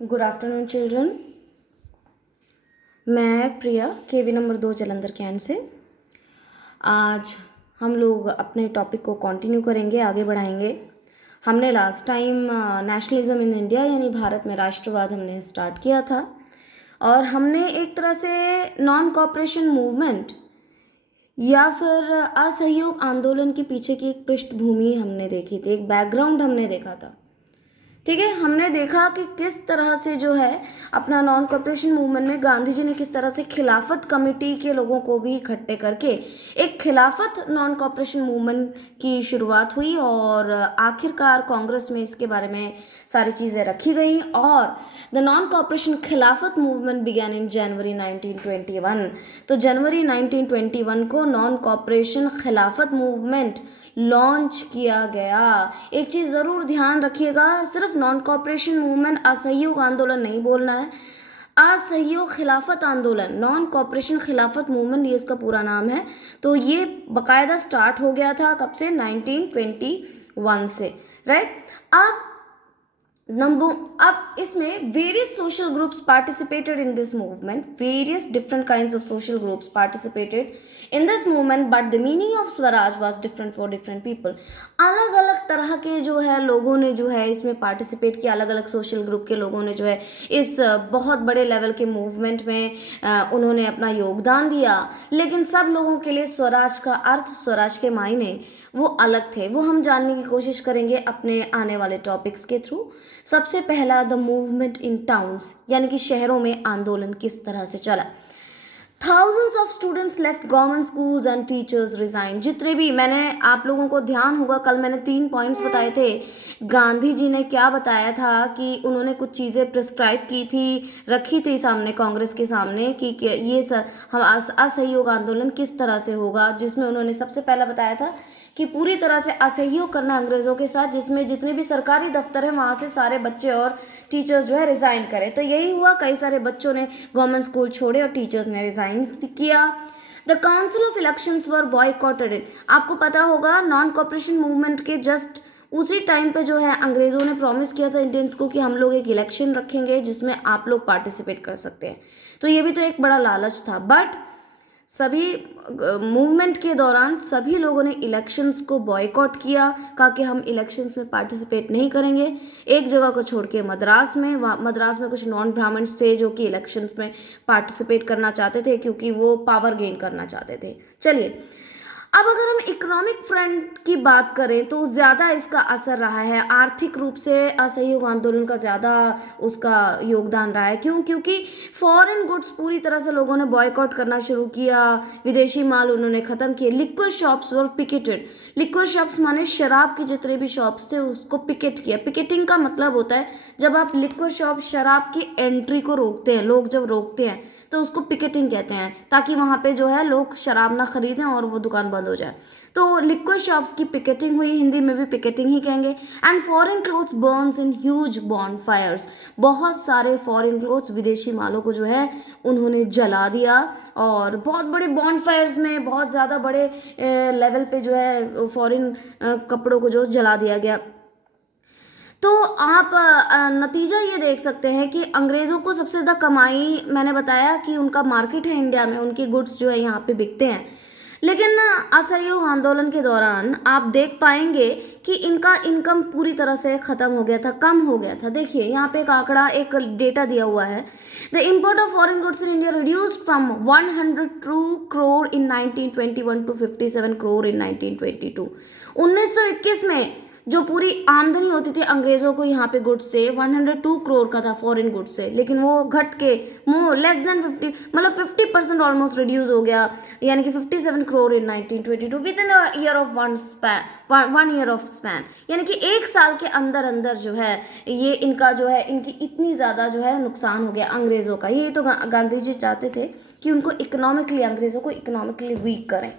Good afternoon children. मैं प्रिया केवी number 2 Jalandhar cantt से। आज हम लोग अपने टॉपिक को कंटिन्यू करेंगे, आगे बढ़ाएंगे। हमने last time nationalism in India यानी भारत में राष्ट्रवाद हमने स्टार्ट किया था और हमने एक तरह से नॉन कॉपरेशन मूवमेंट या फिर असहयोग आंदोलन के पीछे की एक पृष्ठभूमि हमने देखी थी, एक बैकग्राउंड हमने देखा था। ठीक है, हमने देखा कि किस तरह से जो है अपना नॉन कॉपरेशन मूवमेंट में गांधी जी ने किस तरह से खिलाफत कमेटी के लोगों को भी इकट्ठे करके एक खिलाफत नॉन कॉपरेशन मूवमेंट की शुरुआत हुई और आखिरकार कांग्रेस में इसके बारे में सारी चीज़ें रखी गई और द नॉन कॉपरेशन खिलाफत मूवमेंट बिगैन इन जनवरी 1921। तो जनवरी 1921 को नॉन कॉपरेशन खिलाफत मूवमेंट लॉन्च किया गया। एक चीज़ ज़रूर ध्यान रखिएगा, सिर्फ नॉन कॉपरेशन मूवमेंट असहयोग आंदोलन नहीं बोलना है, असहयोग खिलाफत आंदोलन, नॉन कॉपरेशन खिलाफत मूवमेंट ये इसका पूरा नाम है। तो ये बाकायदा स्टार्ट हो गया था कब से? 1921 से, राइट। अब इसमें various social groups participated in this movement, various different kinds of social groups participated in this movement, but the meaning of Swaraj was different for different people. अलग अलग तरह के जो है लोगों ने जो है इसमें पार्टिसिपेट किया, अलग अलग सोशल ग्रुप के लोगों ने जो है इस बहुत बड़े लेवल के मूवमेंट में उन्होंने अपना योगदान दिया। लेकिन सब लोगों के लिए स्वराज का अर्थ, स्वराज के मायने वो अलग थे। वो हम जानने की कोशिश करेंगे अपने आने वाले टॉपिक्स के थ्रू। सबसे पहला, द मूवमेंट इन टाउन्स, यानी कि शहरों में आंदोलन किस तरह से चला। Thousands of students left government schools and teachers resign. जितने भी, मैंने आप लोगों को ध्यान होगा कल मैंने 3 पॉइंट्स बताए थे। गांधी जी ने क्या बताया था कि उन्होंने कुछ चीज़ें प्रिस्क्राइब की थी, रखी थी सामने कांग्रेस के सामने कि ये हम असहयोग आंदोलन किस तरह से होगा, जिसमें उन्होंने सबसे पहला बताया था कि पूरी तरह से असहयोग करना अंग्रेज़ों के साथ, जिसमें जितने भी सरकारी दफ्तर हैं वहाँ से सारे बच्चे और टीचर्स जो है रिज़ाइन करें। तो यही हुआ, कई सारे बच्चों ने गवर्नमेंट स्कूल छोड़े और टीचर्स ने रिज़ाइन किया। The council of elections were boycotted. आपको पता होगा नॉन कॉपरेशन मूवमेंट के जस्ट उसी टाइम पे जो है अंग्रेज़ों ने प्रॉमिस किया था इंडियंस को कि हम लोग एक इलेक्शन रखेंगे जिसमें आप लोग पार्टिसिपेट कर सकते हैं। तो ये भी तो एक बड़ा लालच था। बट सभी मूवमेंट के दौरान सभी लोगों ने इलेक्शंस को बॉयकॉट किया, कहा कि हम इलेक्शंस में पार्टिसिपेट नहीं करेंगे। एक जगह को छोड़ के मद्रास में कुछ नॉन ब्राह्मण्स थे जो कि इलेक्शंस में पार्टिसिपेट करना चाहते थे क्योंकि वो पावर गेन करना चाहते थे। चलिए, अब अगर हम इकोनॉमिक फ्रंट की बात करें तो ज़्यादा इसका असर रहा है, आर्थिक रूप से असहयोग आंदोलन का ज़्यादा उसका योगदान रहा है। क्यों? क्योंकि फॉरेन गुड्स पूरी तरह से लोगों ने बॉयकॉट करना शुरू किया, विदेशी माल उन्होंने ख़त्म किए। लिक्विड शॉप्स वर पिकेटेड। लिक्विड शॉप्स माने शराब के जितने भी शॉप्स थे उसको पिकेट किया। पिकेटिंग का मतलब होता है जब आप लिक्विड शॉप, शराब की एंट्री को रोकते हैं, लोग जब रोकते हैं तो उसको पिकेटिंग कहते हैं, ताकि वहाँ पे जो है लोग शराब ना खरीदें और वो दुकान बंद हो जाए। तो लिक्विड शॉप्स की पिकेटिंग हुई, हिंदी में भी पिकेटिंग ही कहेंगे। And foreign clothes burns in huge bonfires. बहुत सारे फॉरेन क्लोथ्स, विदेशी मालों को जो है उन्होंने जला दिया और बहुत बड़े बॉनफायर्स में बहुत ज़्यादा बड़े लेवल पे जो है फॉरेन कपड़ों को जो जला दिया गया। तो आप नतीजा ये देख सकते हैं कि अंग्रेज़ों को सबसे ज़्यादा कमाई, मैंने बताया कि उनका मार्केट है इंडिया में, उनके गुड्स जो है यहाँ पे बिकते हैं। लेकिन असहयोग आंदोलन के दौरान आप देख पाएंगे कि इनका इनकम पूरी तरह से ख़त्म हो गया था, कम हो गया था। देखिए यहाँ पे एक आंकड़ा, एक डेटा दिया हुआ है। The import of foreign goods in India reduced from 102 crore in 1921 to 57 crore in 1922। 1921 में जो पूरी आमदनी होती थी अंग्रेज़ों को यहाँ पे गुड्स से 102 करोड़ का था फॉरेन गुड्स से, लेकिन वो घट के लेस देन 50, मतलब 50% ऑलमोस्ट रिड्यूस हो गया, यानी कि 57 crore in 1922 with in year of one year of span. यानी कि एक साल के अंदर अंदर जो है ये इनका जो है, इनकी इतनी ज़्यादा जो है नुकसान हो गया अंग्रेज़ों का। यही तो गांधी जी चाहते थे कि उनको इकोनॉमिकली, अंग्रेज़ों को इकोनॉमिकली वीक करें।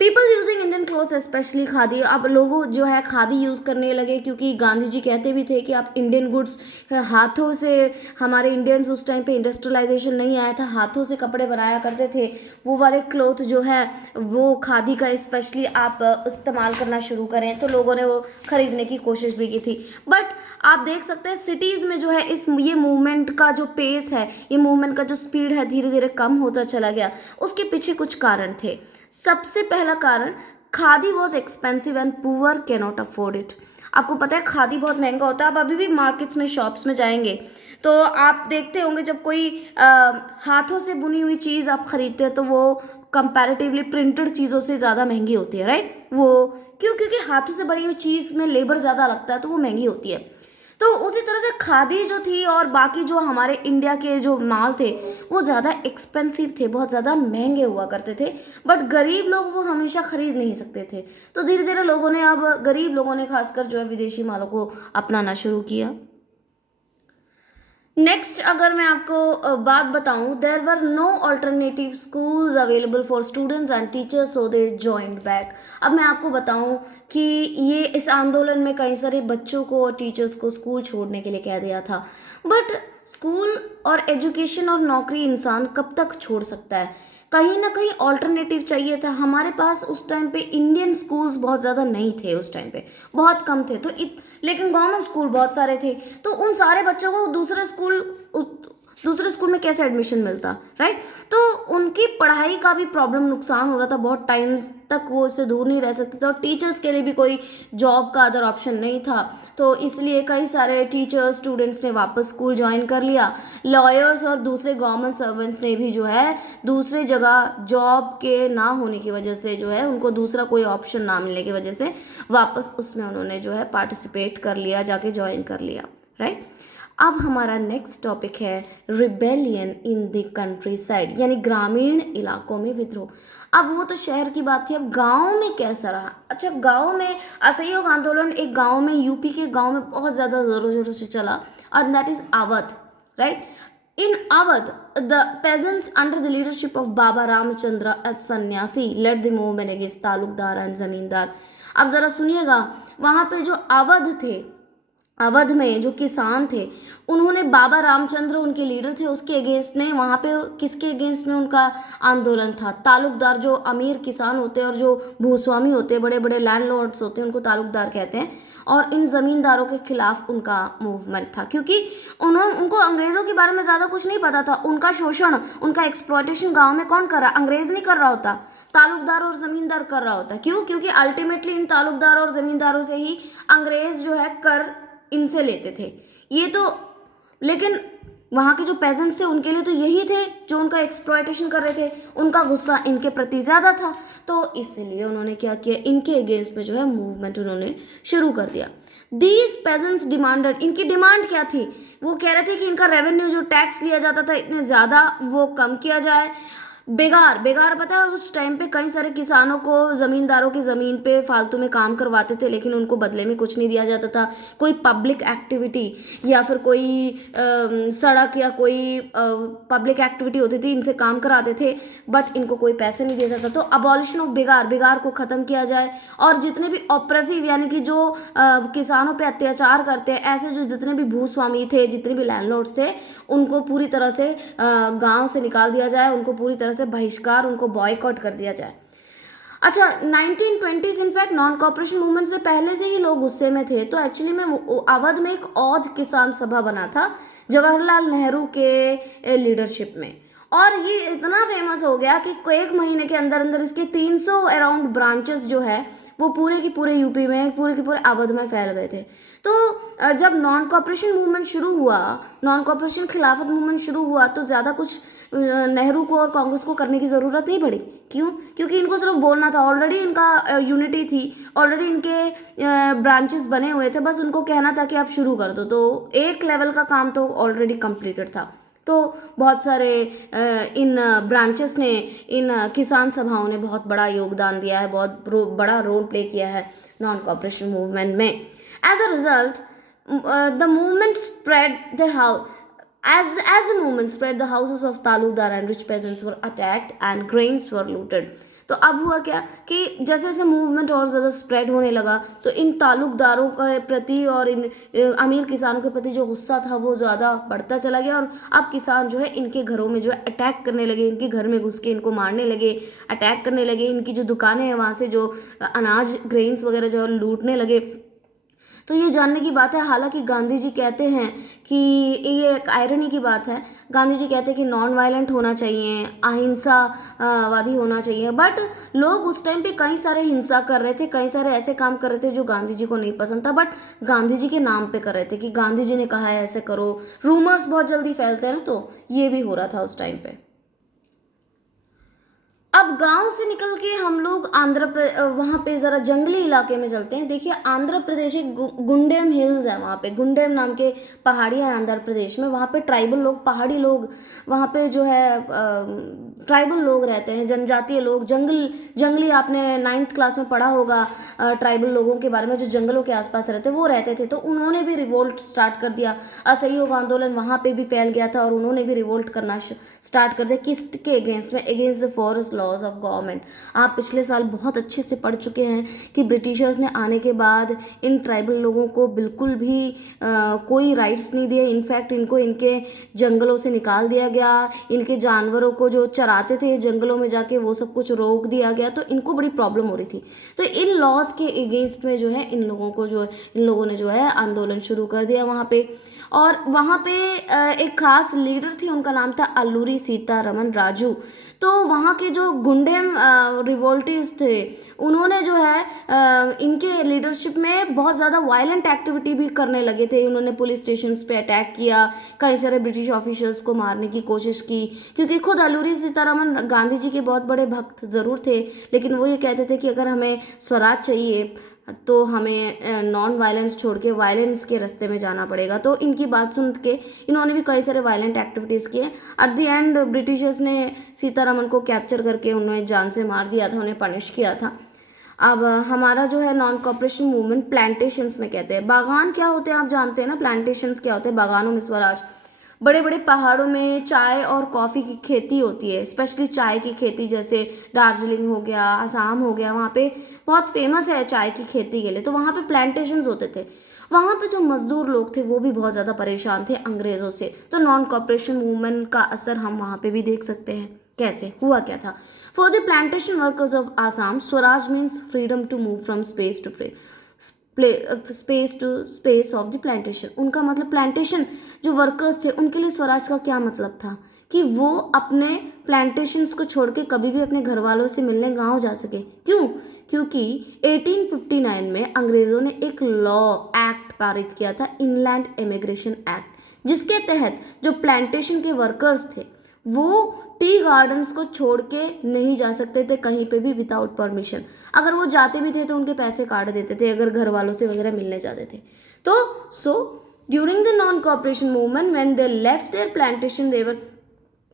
People using Indian clothes specially khadi, अब लोगों जो है खादी यूज़ करने लगे, क्योंकि गांधी जी कहते भी थे कि आप इंडियन गुड्स हाथों से, हमारे इंडियंस उस टाइम पे इंडस्ट्रियलाइजेशन नहीं आया था, हाथों से कपड़े बनाया करते थे, वो वाले क्लोथ जो है वो खादी का स्पेशली आप इस्तेमाल करना शुरू करें, तो लोगों ने वो खरीदने की कोशिश भी की थी। बट आप देख सकते हैं सिटीज़ में जो है ये मूवमेंट का जो पेस है, ये मूवमेंट का जो स्पीड है धीरे धीरे कम होता चला गया। उसके पीछे कुछ कारण थे। सबसे पहला कारण, khadi was expensive and poor can not afford it. आपको पता है खादी बहुत महंगा होता है। आप अभी भी मार्केट्स में, शॉप्स में जाएंगे तो आप देखते होंगे जब कोई हाथों से बुनी हुई चीज़ आप खरीदते हैं तो वो कंपैरेटिवली प्रिंटेड चीज़ों से ज़्यादा महंगी होती है, राइट। वो क्यों? क्योंकि हाथों से बनी हुई चीज़ में लेबर ज़्यादा लगता है तो वो महंगी होती है। तो उसी तरह से खादी जो थी और बाकी जो हमारे इंडिया के जो माल थे वो ज़्यादा एक्सपेंसिव थे, बहुत ज़्यादा महंगे हुआ करते थे। बट गरीब लोग वो हमेशा खरीद नहीं सकते थे, तो धीरे धीरे लोगों ने, अब गरीब लोगों ने खासकर जो है विदेशी मालों को अपनाना शुरू किया। नेक्स्ट अगर मैं आपको बात बताऊं, there were no alternative schools available for students and teachers, so they joined back. अब मैं आपको बताऊं कि ये इस आंदोलन में कई सारे बच्चों को और टीचर्स को स्कूल छोड़ने के लिए कह दिया था। बट स्कूल और एजुकेशन और नौकरी इंसान कब तक छोड़ सकता है? कहीं ना कहीं ऑल्टरनेटिव चाहिए था। हमारे पास उस टाइम पे इंडियन स्कूल्स बहुत ज़्यादा नहीं थे, उस टाइम पे बहुत कम थे, तो लेकिन गवर्नमेंट स्कूल बहुत सारे थे। तो उन सारे बच्चों को दूसरे स्कूल में कैसे एडमिशन मिलता, राइट। तो उनकी पढ़ाई का भी प्रॉब्लम, नुकसान हो रहा था, बहुत टाइम तक वो इससे दूर नहीं रह सकते थे, और टीचर्स के लिए भी कोई जॉब का अदर ऑप्शन नहीं था। तो इसलिए कई सारे टीचर्स, स्टूडेंट्स ने वापस स्कूल ज्वाइन कर लिया। लॉयर्स और दूसरे गवर्नमेंट सर्वेंट्स ने भी जो है दूसरे जगह जॉब के ना होने की वजह से जो है उनको दूसरा कोई ऑप्शन ना मिलने की वजह से वापस उसमें उन्होंने जो है पार्टिसिपेट कर लिया, जाके ज्वाइन कर लिया, राइट। अब हमारा नेक्स्ट टॉपिक है rebellion in the country side, यानी ग्रामीण इलाकों में विद्रोह। अब वो तो शहर की बात थी, अब गांव में कैसा रहा? अच्छा, गांव में असहयोग आंदोलन एक गांव में, यूपी के गांव में बहुत ज़्यादा ज़ोरों ज़ोरों से चला, और that is Awadh, right. In Awadh, the peasants under the leadership of Baba Ramchandra as sannyasi led the movement against Talukdar and जमींदार। अब ज़रा सुनिएगा, वहाँ पे जो अवध थे, अवध में जो किसान थे, उन्होंने बाबा रामचंद्र उनके लीडर थे, उसके अगेंस्ट में, वहाँ पे किसके अगेंस्ट में उनका आंदोलन था? तालुकदार, जो अमीर किसान होते हैं और जो भूस्वामी होते हैं, बड़े बड़े लैंडलॉर्ड्स होते हैं, उनको तालुकदार कहते हैं। और इन ज़मींदारों के खिलाफ उनका मूवमेंट था, क्योंकि उनको अंग्रेज़ों के बारे में ज़्यादा कुछ नहीं पता था। उनका शोषण, उनका एक्सप्लॉयटेशन गाँव में कौन कर रहा? अंग्रेज़ नहीं कर रहा होता, तालुकदार और ज़मींदार कर रहा होता। क्यों? क्योंकि अल्टीमेटली इन तालुकदार और ज़मींदारों से ही अंग्रेज़ जो है कर इनसे लेते थे। ये तो, लेकिन वहाँ के जो पेजेंट्स थे उनके लिए तो यही थे जो उनका एक्सप्लॉयटेशन कर रहे थे, उनका गुस्सा इनके प्रति ज़्यादा था, तो इसलिए उन्होंने क्या किया, इनके अगेंस्ट में जो है मूवमेंट उन्होंने शुरू कर दिया। दीज पेजेंट्स डिमांडेड, इनकी डिमांड क्या थी? वो कह रहे थे कि इनका रेवेन्यू जो टैक्स लिया जाता था इतने ज़्यादा, वो कम किया जाए। बेगार पता है, उस टाइम पे कई सारे किसानों को ज़मींदारों की ज़मीन पे फालतू में काम करवाते थे, लेकिन उनको बदले में कुछ नहीं दिया जाता था। कोई पब्लिक एक्टिविटी या फिर कोई सड़क या कोई पब्लिक एक्टिविटी होती थी, इनसे काम कराते थे, बट इनको कोई पैसे नहीं दिया जाता। तो अबॉलिशन ऑफ बेगार को ख़त्म किया जाए, और जितने भी ऑप्रेसिव, यानी कि जो किसानों पे अत्याचार करते हैं, ऐसे जो जितने भी भूस्वामी थे, जितने भी लैंडलॉर्ड्स थे, उनको पूरी तरह से गाँव से निकाल दिया जाए, उनको पूरी तरह से बहिष्कार, उनको बॉयकॉट कर दिया जाए। अच्छा, 1920s in fact non cooperation movement से पहले से ही लोग गुस्से में थे। तो एक्चुअली में अवध में एक औध किसान सभा बना था जवाहरलाल नेहरू के लीडरशिप में, और ये इतना फेमस हो गया कि एक महीने के अंदर अंदर इसके 300 अराउंड ब्रांचेस जो है वो पूरे की पूरे यूपी में, पूरे के पूरे अवध में फैल गए थे। तो जब नॉन कॉपरेशन मूवमेंट शुरू हुआ, नॉन कॉपरेशन खिलाफत मूवमेंट शुरू हुआ, तो ज़्यादा कुछ नेहरू को और कांग्रेस को करने की ज़रूरत नहीं पड़ी। क्यों? क्योंकि इनको सिर्फ बोलना था, ऑलरेडी इनका यूनिटी थी, ऑलरेडी इनके ब्रांचेस बने हुए थे, बस उनको कहना था कि आप शुरू कर दो। तो एक लेवल का काम तो ऑलरेडी कंप्लीटेड था। तो बहुत सारे इन ब्रांचेस ने, इन किसान सभाओं ने बहुत बड़ा योगदान दिया है, बहुत बड़ा रोल प्ले किया है नॉन कॉपरेशन मूवमेंट में। As a result the movement spread the house as the movement spread, the houses of talukdar and rich peasants were attacked and grains were looted. तो अब हुआ क्या कि जैसे जैसे मूवमेंट और ज़्यादा स्प्रेड होने लगा तो इन ताल्लुकदारों के प्रति और इन अमीर किसानों के प्रति जो गुस्सा था वो ज़्यादा बढ़ता चला गया, और अब किसान जो है इनके घरों में जो है अटैक करने लगे, इनके घर में घुस के इनको मारने लगे, अटैक करने लगे, इनकी जो दुकानें हैं वहाँ से जो अनाज ग्रेन्स वगैरह जो है लूटने लगे। तो ये जानने की बात है, हालांकि गांधी जी कहते हैं कि ये एक आयरनी की बात है, गांधी जी कहते हैं कि नॉन वायलेंट होना चाहिए, अहिंसा वादी होना चाहिए, बट लोग उस टाइम पे कई सारे हिंसा कर रहे थे, कई सारे ऐसे काम कर रहे थे जो गांधी जी को नहीं पसंद था, बट गांधी जी के नाम पे कर रहे थे कि गांधी जी ने कहा है ऐसे करो। रूमर्स बहुत जल्दी फैलते हैं ना, तो ये भी हो रहा था उस टाइम पे। अब गांव से निकल के हम लोग वहाँ पे ज़रा जंगली इलाके में चलते हैं। देखिए आंध्र प्रदेश एक गुंडेम हिल्स है, वहाँ पे गुंडेम नाम के पहाड़ियाँ हैं आंध्र प्रदेश में। वहाँ पे ट्राइबल लोग, पहाड़ी लोग, वहाँ पे जो है ट्राइबल लोग रहते हैं, जनजातीय लोग, जंगली आपने 9th क्लास में पढ़ा होगा ट्राइबल लोगों के बारे में, जो जंगलों के आसपास रहते वो रहते थे। तो उन्होंने भी रिवोल्ट स्टार्ट कर दिया, असहयोग आंदोलन वहाँ पे भी फैल गया था और उन्होंने भी रिवोल्ट करना स्टार्ट कर दिया। किसके अगेंस्ट में? Against the forest laws of government. आप पिछले साल बहुत अच्छे से पढ़ चुके हैं कि ब्रिटिशर्स ने आने के बाद इन ट्राइबल लोगों को बिल्कुल भी कोई राइट्स नहीं दिए। इनफैक्ट इनको इनके जंगलों से निकाल दिया गया, इनके जानवरों को जो चराते थे जंगलों में जाके वो सब कुछ रोक दिया गया। तो इनको बड़ी प्रॉब्लम हो रही थी। तो इन लॉज के अगेंस्ट में जो है इन लोगों ने जो है आंदोलन शुरू कर दिया वहाँ पे। और वहाँ पे एक खास लीडर थी, उनका नाम था अल्लूरी सीतारमन राजू। तो वहाँ के जो गुंडेम रिवोल्टिव्स थे, उन्होंने जो है इनके लीडरशिप में बहुत ज़्यादा वायलेंट एक्टिविटी भी करने लगे थे। उन्होंने पुलिस स्टेशन पे अटैक किया, कई सारे ब्रिटिश ऑफिसर्स को मारने की कोशिश की, क्योंकि खुद अल्लूरी सीतारमन गांधी जी के बहुत बड़े भक्त ज़रूर थे, लेकिन वो ये कहते थे कि अगर हमें स्वराज चाहिए तो हमें नॉन वायलेंस छोड़ के वायलेंस के रास्ते में जाना पड़ेगा। तो इनकी बात सुन के इन्होंने भी कई सारे वायलेंट एक्टिविटीज़ किए। एट द एंड ब्रिटिशर्स ने सीतारमन को कैप्चर करके उन्हें जान से मार दिया था, उन्हें पनिश किया था। अब हमारा जो है नॉन कॉपरेशन मूवमेंट प्लांटेशंस में कहते हैं। बागान क्या होते हैं आप जानते हैं ना, प्लांटेशंस क्या होते हैं? बागानों में स्वराज। बड़े बड़े पहाड़ों में चाय और कॉफ़ी की खेती होती है, स्पेशली चाय की खेती, जैसे दार्जिलिंग हो गया, असम हो गया, वहाँ पे बहुत फेमस है चाय की खेती के लिए। तो वहाँ पे प्लांटेशंस होते थे। वहाँ पे जो मजदूर लोग थे वो भी बहुत ज़्यादा परेशान थे अंग्रेज़ों से। तो नॉन कॉपरेशन मूवमेंट का असर हम वहाँ पे भी देख सकते हैं। कैसे हुआ क्या था? For the plantation workers of Assam, swaraj means freedom to move from space to space to space of the plantation. उनका मतलब प्लांटेशन जो वर्कर्स थे उनके लिए स्वराज का क्या मतलब था कि वो अपने प्लांटेशंस को छोड़ के कभी भी अपने घर वालों से मिलने गांव जा सके। क्यों? क्योंकि 1859 में अंग्रेज़ों ने एक लॉ एक्ट पारित किया था, इनलैंड इमिग्रेशन एक्ट, जिसके तहत जो प्लांटेशन के वर्कर्स थे वो टी गार्डन्स को छोड़ के नहीं जा सकते थे कहीं पे भी विदाउट परमिशन। अगर वो जाते भी थे तो उनके पैसे काट देते थे अगर घर वालों से वगैरह मिलने जाते थे। तो so during the non cooperation movement when they left their plantation they were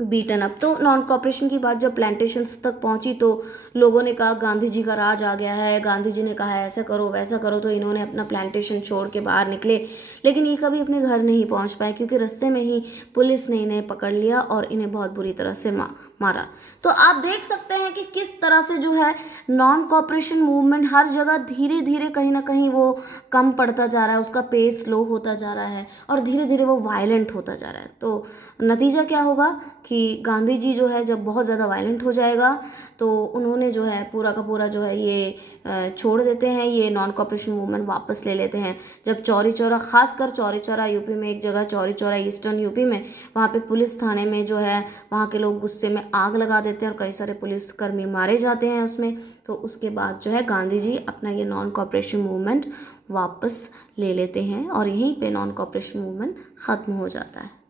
beaten up. तो नॉन कॉपरेशन की बात जब प्लांटेशंस तक पहुंची तो लोगों ने कहा गांधी जी का राज आ गया है, गांधी जी ने कहा है ऐसा करो वैसा करो। तो इन्होंने अपना प्लांटेशन छोड़ के बाहर निकले, लेकिन ये कभी अपने घर नहीं पहुंच पाए क्योंकि रास्ते में ही पुलिस ने इन्हें पकड़ लिया और इन्हें बहुत बुरी तरह से मारा। तो आप देख सकते हैं कि किस तरह से जो है नॉन कॉपरेशन मूवमेंट हर जगह धीरे धीरे कहीं ना कहीं वो कम पड़ता जा रहा है, उसका पेस स्लो होता जा रहा है और धीरे धीरे वो वायलेंट होता जा रहा है। तो नतीजा क्या होगा कि गांधी जी जो है जब बहुत ज़्यादा वायलेंट हो जाएगा तो उन्होंने जो है पूरा का पूरा जो है ये छोड़ देते हैं, ये नॉन कॉपरेशन मूवमेंट वापस ले लेते हैं। जब चौरी चौरा, खासकर चौरी चौरा यूपी में एक जगह, चौरी चौरा ईस्टर्न यूपी में, वहाँ पे पुलिस थाने में जो है वहाँ के लोग गुस्से में आग लगा देते हैं और कई सारे पुलिसकर्मी मारे जाते हैं उसमें। तो उसके बाद जो है गांधी जी अपना ये नॉन कॉपरेशन मूवमेंट वापस ले लेते हैं और यहीं पे नॉन कॉपरेशन मूवमेंट ख़त्म हो जाता है।